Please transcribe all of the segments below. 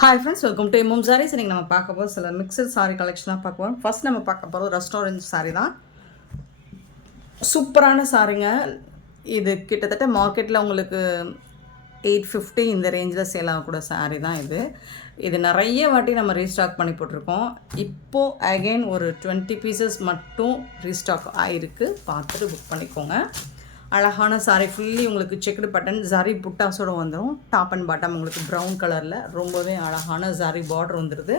Hi friends, welcome to MM Sarees. இன்றைக்கி நம்ம பார்க்க போகிற சில மிக்சட் சாரீ கலெக்ஷன் தான் பார்க்க போகிறோம். ஃபர்ஸ்ட் நம்ம பார்க்க போகிறது ரெஸ்டாரண்ட் சாரீ தான். சூப்பரான சாரீங்க. இது கிட்டத்தட்ட மார்க்கெட்டில் உங்களுக்கு 850 இந்த ரேஞ்சில் சேல் ஆகக்கூட சாரீ தான் இது. இது நிறைய வாட்டி நம்ம ரீஸ்டாக் பண்ணி போட்டிருக்கோம். இப்போது அகெயின் ஒரு 20 பீசஸ் மட்டும் ரீஸ்டாக் ஆகிருக்கு. பார்த்துட்டு புக் பண்ணிக்கோங்க. அழகான சாரீ, ஃபுல்லி உங்களுக்கு செக்குடு பட்டன் ஜரி புட்டாஸோடு வந்துடும். டாப் அண்ட் பாட்டம் உங்களுக்கு ப்ரௌன் கலரில் ரொம்பவே அழகான ஜரி பார்டர் வந்துடுது.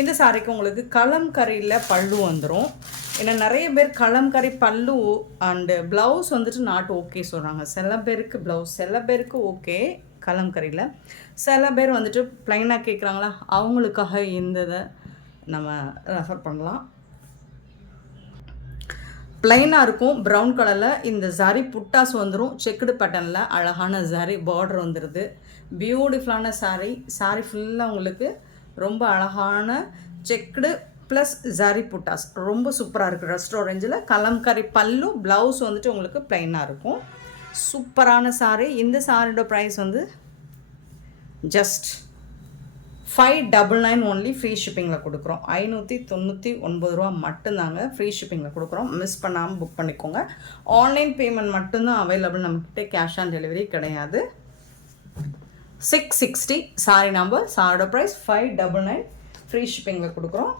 இந்த சாரீக்கு உங்களுக்கு கலம்கரியில் பல்லு வந்துடும். ஏன்னா நிறைய பேர் கலம்கரி பல்லு அண்டு ப்ளவுஸ் வந்துட்டு நாட் ஓகே சொல்கிறாங்க. சில பேருக்கு ப்ளவுஸ், சில பேருக்கு ஓகே கலம்கரியில், சில பேர் வந்துட்டு ப்ளைனாக கேட்குறாங்களா, அவங்களுக்காக இந்த இதை நம்ம ரெஃபர் பண்ணலாம். ப்ளைனாக இருக்கும் ப்ரௌன் கலரில். இந்த ஜரி புட்டாஸ் வந்துடும். செக்குடு பேட்டர்னில் அழகான ஜரி பார்டர் வந்துடுது. பியூட்டிஃபுல்லான சாரீ ஃபுல்லாக உங்களுக்கு ரொம்ப அழகான செக்குடு ப்ளஸ் ஜரி புட்டாஸ் ரொம்ப சூப்பராக இருக்குது. ரெஸ்டாரண்ட்டில் கலம்கரி பல்லு, ப்ளவுஸ் வந்துட்டு உங்களுக்கு ப்ளைனாக இருக்கும். சூப்பரான சாரீ. இந்த சாரியோட ப்ரைஸ் வந்து ஜஸ்ட் 599 ஒன்லி. ஃப்ரீ ஷிப்பிங்கில் கொடுக்குறோம். 599 ரூபா மட்டும்தாங்க ஃப்ரீ ஷிப்பிங்கில் கொடுக்குறோம். மிஸ் பண்ணாமல் புக் பண்ணிக்கோங்க. ஆன்லைன் பேமெண்ட் மட்டும்தான் அவைலபிள் நம்மக்கிட்ட, கேஷ் ஆன் டெலிவரி கிடையாது. 660 சாரி நம்பர், சாரியோட ப்ரைஸ் 599, ஃப்ரீ ஷிப்பிங்கில் கொடுக்குறோம்.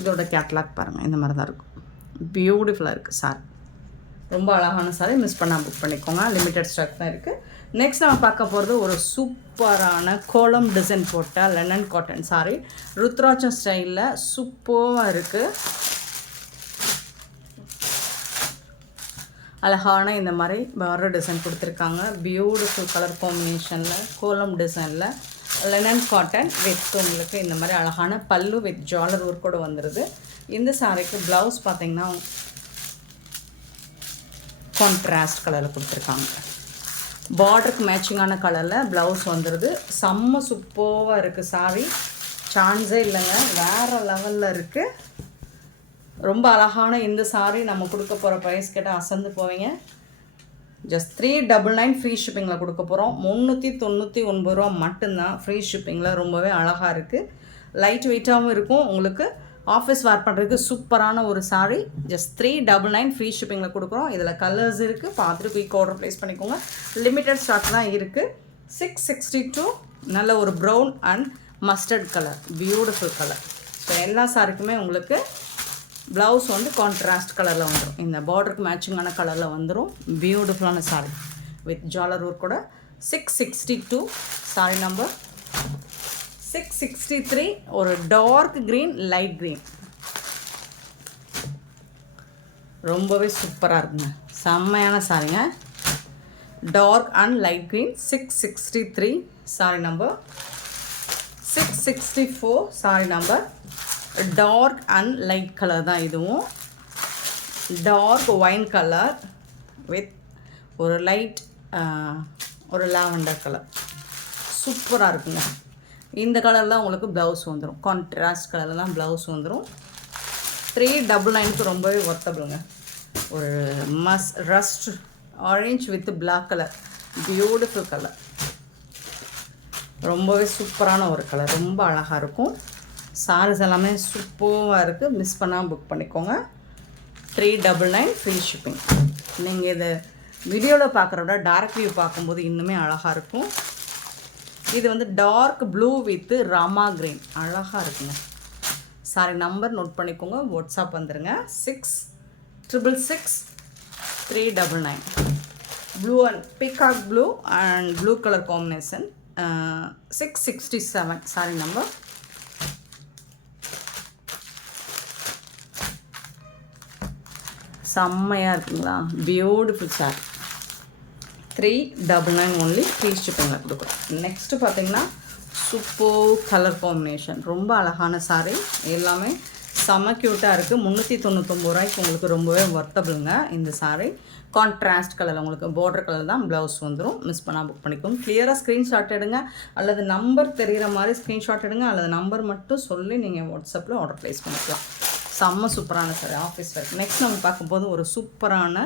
இதோட கேட்லாக் பாருங்கள், இந்த மாதிரி தான் இருக்கும். பியூட்டிஃபுல்லாக இருக்குது சாரி. ரொம்ப அழகான சாரி, மிஸ் பண்ணாமல் புக் பண்ணிக்கோங்க. லிமிட்டட் ஸ்டாக் தான் இருக்குது. நெக்ஸ்ட் நம்ம பார்க்க போகிறது ஒரு சூப்பரான கோலம் டிசைன் போட்ட லெனன் காட்டன் சாரி. ருத்ராட்சம் ஸ்டைலில் சூப்பராக இருக்குது. அழகான இந்த மாதிரி பார்டர் டிசைன் கொடுத்துருக்காங்க. பியூட்டிஃபுல் கலர் காம்பினேஷனில் கோலம் டிசைனில் லெனன் காட்டன் வித் உங்களுக்கு இந்த மாதிரி அழகான பல்லு வித் ஜாலர் ஒர்க்கோடு வந்துடுது. இந்த சாரிக்கு ப்ளவுஸ் பார்த்திங்கன்னா கான்ட்ராஸ்ட் கலரில் கொடுத்துருக்காங்க. பார்டருக்கு மேட்சிங்கான கலரில் ப்ளவுஸ் வந்துடுது. செம்ம சூப்பராக இருக்குது சாரி. சான்ஸே இல்லைங்க, வேறு லெவலில் இருக்குது. ரொம்ப அழகான இந்த சாரி நம்ம கொடுக்க போகிற ப்ரைஸ் கேட்டால் அசந்து போவீங்க. ஜஸ்ட் 399 ஃப்ரீ ஷிப்பிங்கில் கொடுக்க போகிறோம். 399 ரூபா மட்டும்தான் ஃப்ரீ ஷிப்பிங்கில். ரொம்பவே அழகாக இருக்குது. லைட் வெயிட்டாகவும் இருக்கும். உங்களுக்கு ஆஃபீஸ் வேர் பண்ணுறதுக்கு சூப்பரான ஒரு சாரீ. ஜஸ்ட் 399 ஃப்ரீ ஷிப்பிங்கில் கொடுக்குறோம். இதில் கலர்ஸ் இருக்குது, பார்த்துட்டு குயிக் ஆர்டர் ப்ளேஸ் பண்ணிக்கோங்க. லிமிட்டட் ஸ்டாக் தான் இருக்குது. 662 நல்ல ஒரு brown and mustard colour, beautiful colour. So எல்லா சாரிக்குமே உங்களுக்கு ப்ளவுஸ் வந்து கான்ட்ராஸ்ட் கலரில் வந்துடும். இந்த பார்டருக்கு மேட்சிங்கான கலரில் வந்துடும். பியூட்டிஃபுல்லான சாரீ வித் ஜாலர் ஒர்க்கோட. 662 sorry number 663. ஒரு டார்க் க்ரீன், லைட் க்ரீன், ரொம்பவே சூப்பராக இருக்குங்க. செம்மையான சாரிங்க. Dark and light green. 663 sari number. 664 sari number. Dark and light colour தான் இதுவும். டார்க் ஒயின் கலர் வித் ஒரு லைட் ஒரு லாவெண்டர் கலர். சூப்பராக இருக்குங்க. இந்த கலரில் உங்களுக்கு ப்ளவுஸ் வந்துடும். கான்ட்ராஸ்ட் கலரில் தான் ப்ளவுஸ் வந்துடும். 399க்கு ரொம்பவே ஒர்த்தபிளுங்க. ஒரு rust orange with black colour, beautiful colour. ரொம்பவே சூப்பரான ஒரு கலர், ரொம்ப அழகாக இருக்கும். சாரீஸ் எல்லாமே சூப்பராக இருக்குது. மிஸ் பண்ணாமல் புக் பண்ணிக்கோங்க. 399 ஃப்ரீ ஷிப்பிங். நீங்கள் இதை வீடியோவில் பார்க்குறத விட டைரக்ட் வியூ பார்க்கும்போது இன்னுமே அழகாக இருக்கும். இது வந்து dark blue with Rama green, அழகாக இருக்குங்க. சாரி நம்பர் நோட் பண்ணிக்கோங்க. வாட்ஸ்அப் வந்துடுங்க. 6666399. Blue and peacock blue and blue colour combination. 667 sari number. செம்மையாக இருக்குங்களா? பியூட்டிஃபுல் சாரி. 399 ஒன்லி ஃப்ரீ ஷிப்பிங்கில் கொடுக்குறோம். நெக்ஸ்ட்டு பார்த்தீங்கன்னா சூப்பர் கலர் காம்பினேஷன், ரொம்ப அழகான சாரீ. எல்லாமே செம்ம க்யூட்டாக இருக்குது. 399 ரூபாய்க்கு உங்களுக்கு ரொம்பவே ஒர்த்தபிளுங்க இந்த சாரீ. கான்ட்ராஸ்ட் கலரில் உங்களுக்கு பார்டர் கலர் தான் ப்ளவுஸ் வந்துடும். மிஸ் பண்ணால் புக் பண்ணிக்கோங்க. கிளியராக ஸ்க்ரீன்ஷாட் எடுங்க, அல்லது நம்பர் தெரிகிற மாதிரி ஸ்க்ரீன்ஷாட் எடுங்க, அல்லது நம்பர் மட்டும் சொல்லி நீங்கள் வாட்ஸ்அப்பில் ஆர்டர் ப்ளேஸ் பண்ணிக்கலாம். செம்ம சூப்பரான சாரி ஆஃபீஸ் ஒர்க். நெக்ஸ்ட் நம்ம பார்க்கும்போது ஒரு சூப்பரான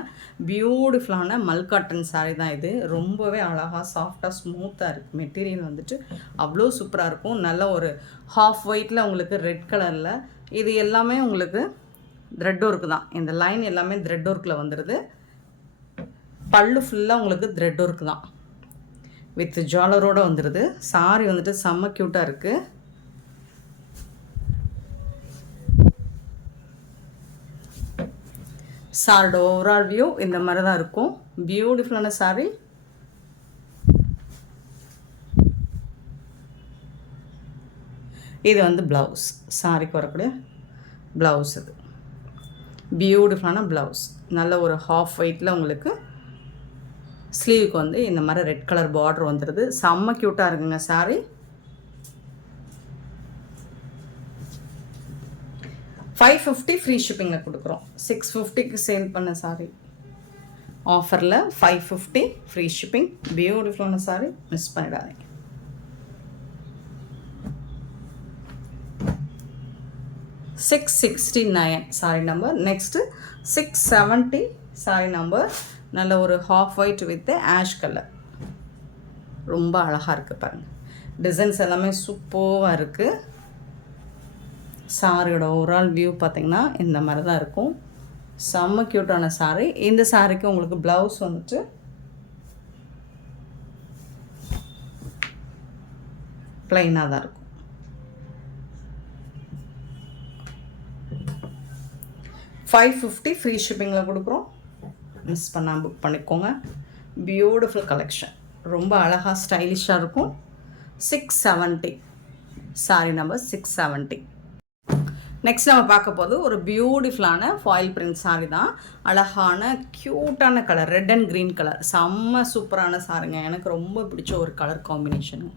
பியூட்டிஃபுல்லான மல்காட்டன் சாரீ தான் இது. ரொம்பவே அழகாக சாஃப்டாக ஸ்மூத்தாக இருக்குது. மெட்டீரியல் வந்துட்டு அவ்வளோ சூப்பராக இருக்கும். நல்ல ஒரு ஹாஃப் ஒயிட்டில் உங்களுக்கு ரெட் கலரில். இது எல்லாமே உங்களுக்கு த்ரெட் ஒர்க்கு தான். இந்த லைன் எல்லாமே த்ரெட் ஒர்க்கில் வந்துடுது. பல்லு ஃபுல்லாக உங்களுக்கு த்ரெட் ஒர்க்கு தான் வித் ஜாலரோடு வந்துடுது. சாரி வந்துட்டு செம்ம க்யூட்டாக இருக்குது. சாரோட ஓவரால் வியூ இந்த மாதிரி தான் இருக்கும். பியூட்டிஃபுல்லான சாரி. இது வந்து ப்ளவுஸ், சாரிக்கு வரக்கூடிய ப்ளவுஸ். இது பியூட்டிஃபுல்லான ப்ளவுஸ். நல்ல ஒரு ஹாஃப் ஒயிட்டில் உங்களுக்கு ஸ்லீவுக்கு வந்து இந்த மாதிரி ரெட் கலர் பார்டர் வந்துடுது. செம்ம க்யூட்டாக இருக்குங்க சாரி. 550 ஃப்ரீ ஷிப்பிங்கில் கொடுக்குறோம். 650க்கு சேல் பண்ண சாரி ஆஃபரில் 550 ஃப்ரீ ஷிப்பிங். பியூட்டிஃபுல்லான சாரி, மிஸ் பண்ணிடாதீங்க. $669 sorry number. Next 670 sorry number. நல்ல ஒரு half white with ash colour. ரொம்ப அழகாக இருக்குது பாருங்கள். டிசைன்ஸ் எல்லாமே சூப்பராக இருக்குது. சாரியோட ஓவரால் வியூ பார்த்திங்கன்னா இந்த மாதிரி தான் இருக்கும். செம்ம க்யூட்டான சாரி. இந்த சாரிக்கு உங்களுக்கு ப்ளவுஸ் வந்துட்டு ப்ளைனாக தான் இருக்கும். $550 ஃப்ரீ ஷிப்பிங்கில் கொடுக்குறோம். மிஸ் பண்ணால் புக் பண்ணிக்கோங்க. Beautiful collection. ரொம்ப அழகாக ஸ்டைலிஷாக இருக்கும். 670 சாரி நம்பர் 670. நெக்ஸ்ட் நம்ம பார்க்க போது ஒரு பியூட்டிஃபுல்லான ஃபாயில் பிரிண்ட் சாரி தான். அழகான க்யூட்டான colour, red and green colour. செம்ம சூப்பரான சாரிங்க. எனக்கு ரொம்ப பிடிச்ச ஒரு கலர் காம்பினேஷனுங்க.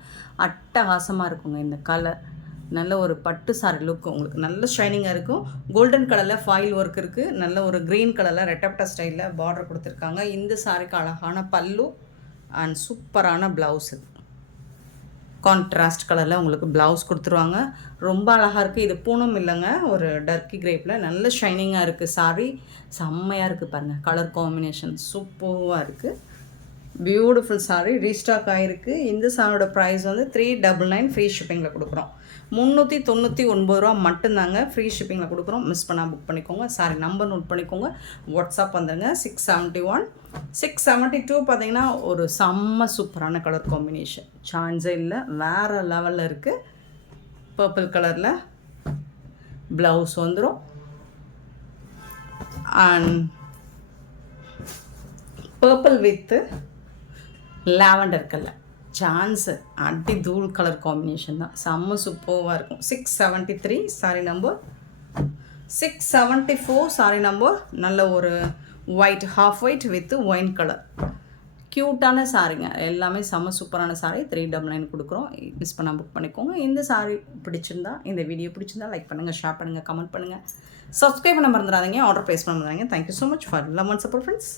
அட்டகாசமாக இருக்குங்க இந்த கலர். நல்ல ஒரு பட்டு சாரி லுக். உங்களுக்கு நல்ல ஷைனிங்காக இருக்கும். கோல்டன் கலரில் ஃபாயில் ஒர்க் இருக்குது. நல்ல ஒரு க்ரீன் கலரில் ரெட்டப்டா ஸ்டைலில் பார்டர் கொடுத்துருக்காங்க. இந்த சாரிக்கு அழகான பல்லு அண்ட் சூப்பரான ப்ளவுஸ். இது கான்ட்ராஸ்ட் கலரில் உங்களுக்கு ப்ளவுஸ் கொடுத்துருவாங்க. ரொம்ப அழகாக இருக்குது. இது பூனம் இல்லைங்க, ஒரு டர்க்கி கிரேப்பில் நல்ல ஷைனிங்காக இருக்குது சாரி. செம்மையாக இருக்குது பாருங்கள். கலர் காம்பினேஷன் சூப்பராக இருக்குது. Beautiful sorry. ரீஸ்டாக் ஆகிருக்கு. இந்த சாரியோட ப்ரைஸ் வந்து 399 ஃப்ரீ ஷிப்பிங்கில் கொடுக்குறோம். 399 ரூபா மட்டும்தாங்க ஃப்ரீ ஷிப்பிங்கில் கொடுக்குறோம். மிஸ் பண்ணால் புக் பண்ணிக்கோங்க. சாரி நம்பர் நோட் பண்ணிக்கோங்க. வாட்ஸ்அப் வந்துடுங்க. 671 672 பார்த்தீங்கன்னா ஒரு செம்ம சூப்பரான கலர் காம்பினேஷன். சான்ஸே இல்லை, வேறு லெவலில் இருக்குது. பர்பிள் கலரில் ப்ளவுஸ் வந்துடும். And purple with lavender colour. Chance அடி தூள் கலர் காம்பினேஷன் தான். செம்ம சூப்பராக இருக்கும். 673 சாரி நம்பர். 674 sorry number. நல்ல ஒரு white, half white with wine colour. க்யூட்டான சாரிங்க. எல்லாமே செம்ம சூப்பரான சாரி. 399 கொடுக்குறோம். மிஸ் பண்ணால் புக் பண்ணிக்கோங்க. இந்த சாரி பிடிச்சிருந்தா, இந்த வீடியோ பிடிச்சிருந்தா லைக் பண்ணுங்கள், ஷேர் பண்ணுங்கள், கமெண்ட் பண்ணுங்கள், சப்ஸ்கிரைப் பண்ண மறந்துடாதீங்க, ஆர்டர் ப்ளேஸ் பண்ண மறந்துடாதீங்க. Thank you so much for love and support friends.